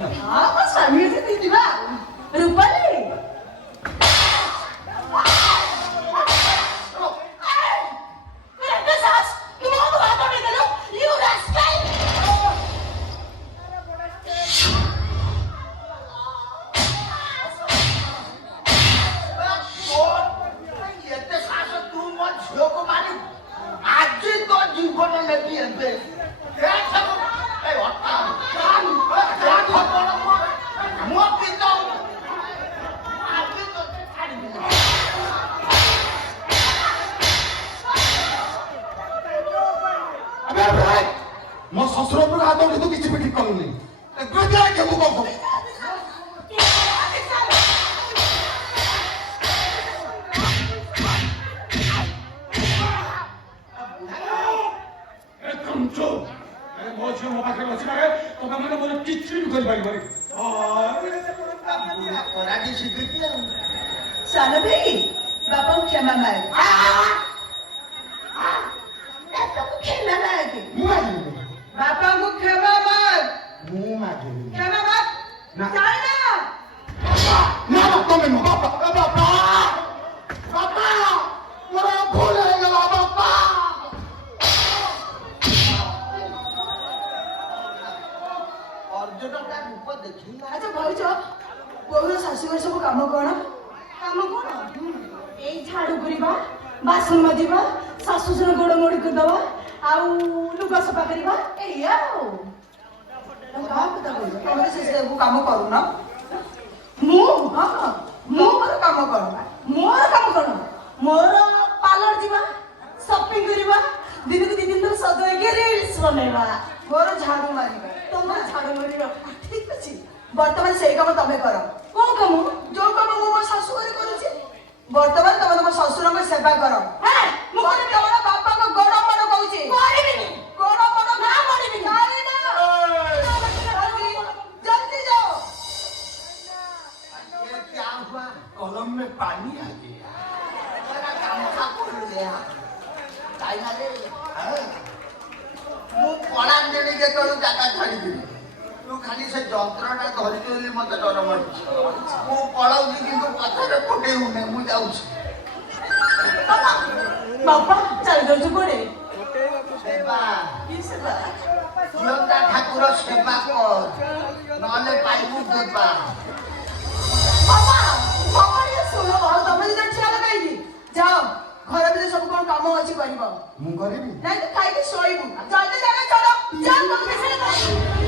हाँ वो स्वामी से दीदी बा रूपाली ମୋ ଶ୍ୱଶୁର ଉପରେ ହାତ ଉଠି ତୁ କିଛି ବି ଠିକ କଲୁନି ମୁଁ କଣ କରୁ ମୋ ଝିଅ ମୋ ପାଖରେ ଅଛି ମାନେ ତମେ ମାନେ ମୋର କିଛି ବି କରିପାରିବନି सानो भाई बापा को क्षमा मांग क्षमा मांग बापा को क्षमा मांग क्षमा मांग ना तमे नो बापा बापा बापा मोरा भूल हो गला बापा अच्छा भाउज बहुर शाशुघर सब काम कौन ए झाड़ू करवा बासन मजिबा शाशु सर गोड़ मोड़ी करदवा आउ लुगा सफा करवा एया काम करूना मोर काम कौन मोर पार्लर जीवा शॉपिंग करवा दिन को 2 दिन तक सद रील्स बनैबा मोर झाड़ू मारिबा तुम झाड़ू मारिबा ठीक अछि वर्तमान से काम तमे कर कोन काम जो काम मो सासु करे करूची वर्तमान तमे तम ससुर को सेवा कर हां मु कोन तमरा बापा को गोड़ मोड़ कहूची करबिनी गोड़ मोड़ ना करबिनी नहीं ना जल्दी जाओ ये क्या हुआ कलम में पानी आ गया तेरा काम का कर लिया ताइना रे मु पड़ा देने के तळु जागा छाड़ी दिली तू खाली से जंत्रटा धरि देली मते डर मारछ मु पळाउनी किंतु पथरे कोटे उने मु जाउछ बापा चल गयो कोडे सेवा की सेवा योगा ठाकुर सेवा कर नले पाइबु देबा बापा ये सुनो तमे जे छिया लगाई जाओ घर में सब कोन काम अछि करबो ମୁଁ କରିବି नहीं तो खाई के सोइबू जल्दी जाना चलो चल तुम कैसे